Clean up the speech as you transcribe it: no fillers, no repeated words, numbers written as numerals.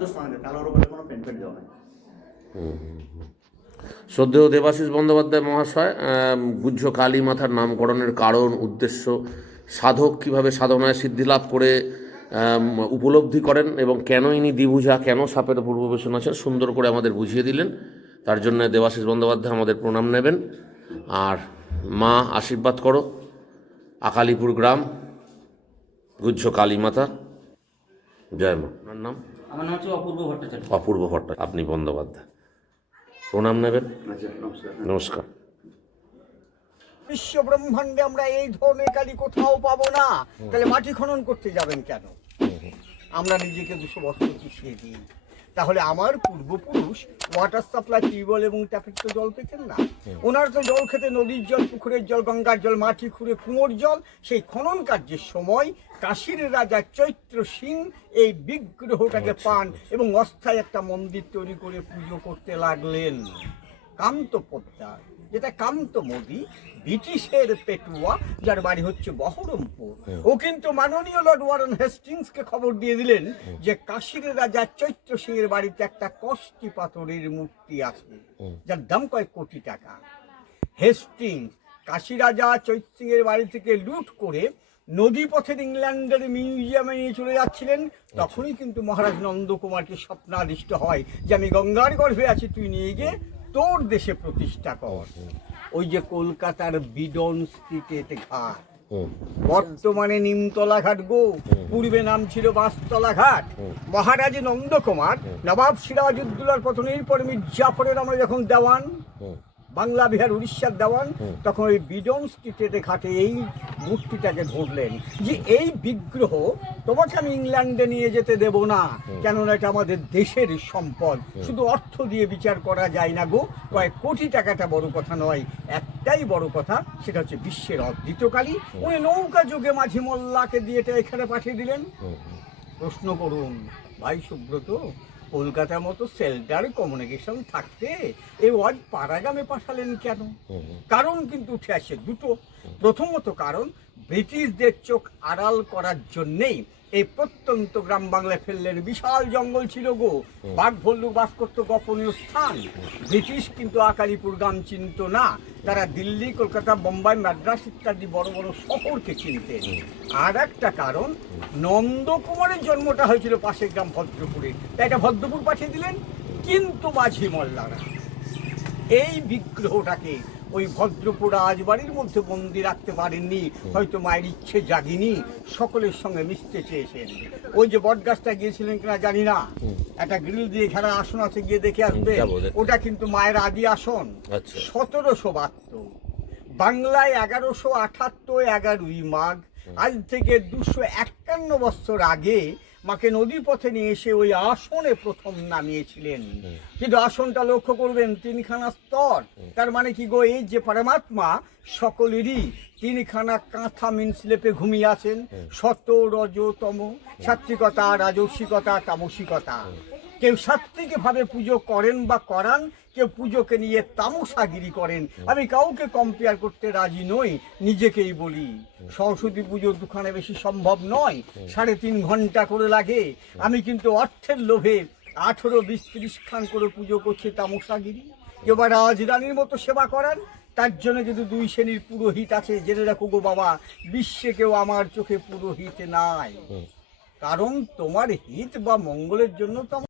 সন্তুষ্ট হয় না, তাহলে ওর উপরে কোনো পেন দেওয়া হয়। শ্রদ্ধেয় দেবাশিস বন্দ্যোপাধ্যায় মহাশয়, গুহ্য কালী মাতার নামকরণের কারণ, উদ্দেশ্য, সাধক কিভাবে সাধনায় সিদ্ধি লাভ করে উপলব্ধি করেন এবং কেন ইনি দ্বিভুজা, কেন সাপের পূর্ববেশন আছেন, সুন্দর করে আমাদের বুঝিয়ে দিলেন। তার জন্য দেবাশিস বন্দ্যোপাধ্যায় আমাদের প্রণাম নেবেন। আর মা আশীর্বাদ করো, আকালিপুর গ্রাম, গুহ্য কালী মাতা, জয় মা। আপনার নাম? আমার নাম হচ্ছে অপূর্ব ভট্টাচার্য। অপূর্ব ভট্টাচার্য, আপনি বন্দ্যোপাধ্যায়, প্রণাম নেবেন। আচ্ছা, নমস্কার। নমস্কার। বিশ্ব ব্রহ্মাণ্ডে আমরা এই ধরনের কালি কোথাও পাবো না, তাহলে মাটি খনন করতে যাবেন কেন? আমরা নিজেকে 200 বছর পিছিয়ে দিই। তাহলে আমার পূর্বপুরুষ ওয়াটার সাপ্লাই, টিউবওয়েল এবং ট্যাপের তো জল পেতেন না। ওনারা তো জল খেতে নদীর জল, পুকুরের জল, গঙ্গার জল, মাটি খুঁড়ে কুয়োর জল। সেই খনন কার্যের সময় কাশীর রাজা চৈত্র সিং এই বিগ্রহটাকে পান এবং অস্থায়ী একটা মন্দির তৈরি করে পুজো করতে লাগলেন। কান্ত পোদ্দার, যেটা কান্ত মোদী, ব্রিটিশের পেটুয়া, যার বাড়ি হচ্ছে বহরমপুর, ও কিন্তু মাননীয় লর্ড ওয়ারেন হেস্টিংসকে খবর দিয়ে দিলেন যে কাশীর রাজা চৈত্র সিং এর বাড়িতে একটা কষ্টি পাথরের মূর্তি আছে, যার দাম কয়েক কোটি টাকা। হেস্টিংস কাশী রাজা চৈত্র সিং এর বাড়ি থেকে লুট করে নদীপথের ইংল্যান্ডের মিউজিয়ামে নিয়ে চলে যাচ্ছিলেন। তখনই কিন্তু মহারাজ নন্দকুমারকে স্বপ্নাদিষ্ট হয় যে আমি গঙ্গার গর্ভে আছি, তুই নিয়ে গিয়ে তোর দেশে প্রতিষ্ঠা কর। ওই যে কলকাতার বিডন স্ট্রিটের ঘাট, বর্তমানে নিমতলা ঘাট গো, পূর্বে নাম ছিল বাঁশতলা ঘাট। মহারাজ নন্দকুমার নবাব সিরাজউদ্দৌলার পতনের পর মির্জাফরের আমরা যখন দেওয়ান, বাংলা বিহার উড়িষ্যার দেওয়ান, তখন ওই বিডন স্ট্রিটের ঘাটে এই মূর্তিটাকে ধরলেন যে এই বিগ্রহ তোমাকে আমি ইংল্যান্ডে নিয়ে যেতে দেব না, কেননা এটা আমাদের দেশের সম্পদ। শুধু অর্থ দিয়ে বিচার করা যায় না গো, কয়েক কোটি টাকাটা বড় কথা নয়, একটাই বড় কথা, সেটা হচ্ছে বিশ্বের অদ্বিতীয় কালী। উনি নৌকা যুগে মাঝি মোল্লাকে দিয়ে এটা এখানে পাঠিয়ে দিলেন। প্রশ্ন করুন ভাই সুব্রত, কলকাতার মতো সেল্টার কমিউনিকেশন থাকতে এই ওয়াজ পাড়াগ্রামে পাঠালেন কেন? কারণ কিন্তু উঠে আসে দুটো। প্রথমত কারণ, ব্রিটিশদের চোখ আড়াল করার জন্যেই এই প্রত্যন্ত গ্রাম বাংলায় ফেললেন। বিশাল জঙ্গল ছিল গো, বাঘ ভল্লুক বাস করতো, গোপনীয় স্থান। ব্রিটিশ কিন্তু আকালিপুর গ্রাম চিনত না, তারা দিল্লি, কলকাতা, বোম্বাই, মাদ্রাস ইত্যাদি বড় বড় শহরকে চিনতেন। আর একটা কারণ, নন্দকুমারের জন্মটা হয়েছিল পাশের গ্রাম ভদ্রপুরে, তাই এটা ভদ্রপুর পাঠিয়ে দিলেন। কিন্তু মাঝি মোল্লারা এই বিগ্রহটাকে ওই ভদ্রপুর রাজবাড়ির মধ্যে বন্দি রাখতে পারেননি, হয়তো মায়ের ইচ্ছে জাগিনি, সকলের সঙ্গে মিশতে চেয়েছেন। ওই যে বটগাছটা গিয়েছিলেন কিনা জানি না, একটা গ্রিল দিয়ে ঘেরা আসন আছে, গিয়ে দেখে আসবে, ওটা কিন্তু মায়ের আদি আসন। 1772 বাংলায় 1178 11ই মাঘ, আজ থেকে 251 বছর আগে মাকে নদীর পথে নিয়ে এসে ওই আসনে প্রথম নামিয়েছিলেন। কিন্তু আসনটা লক্ষ্য করবেন, 3খানা স্তর। তার মানে কি গো, এই যে পরমাত্মা সকলেরই 3খানা কাঁথা মিনস্লেপে ঘুমিয়ে আছেন। সত, রজ, তম, সাত্বিকতা, রাজসিকতা, তামসিকতা। কেউ সাত্বিক ভাবে পুজো করেন বা করান, কেউ পুজোকে নিয়ে তামসাগিরি করেন। আমি কাউকে কম্পেয়ার করতে রাজি নই, নিজেকেই বলি সরস্বতী পুজো 2খানে বেশি সম্ভব নয়, 3.5 ঘন্টা করে লাগে। আমি কিন্তু অর্থের লোভে 18, 20, 30 খান করে পুজো করছি, তামসাগিরি। কেউ বা রাজরানীর মতো সেবা করেন, তার জন্য কিন্তু 2 শ্রেণীর পুরোহিত আছে। জেনে রাখো গো বাবা, বিশ্বে কেউ আমার চোখে পুরোহিত নাই। কারণ তোমার হিত বা মঙ্গলের জন্য তো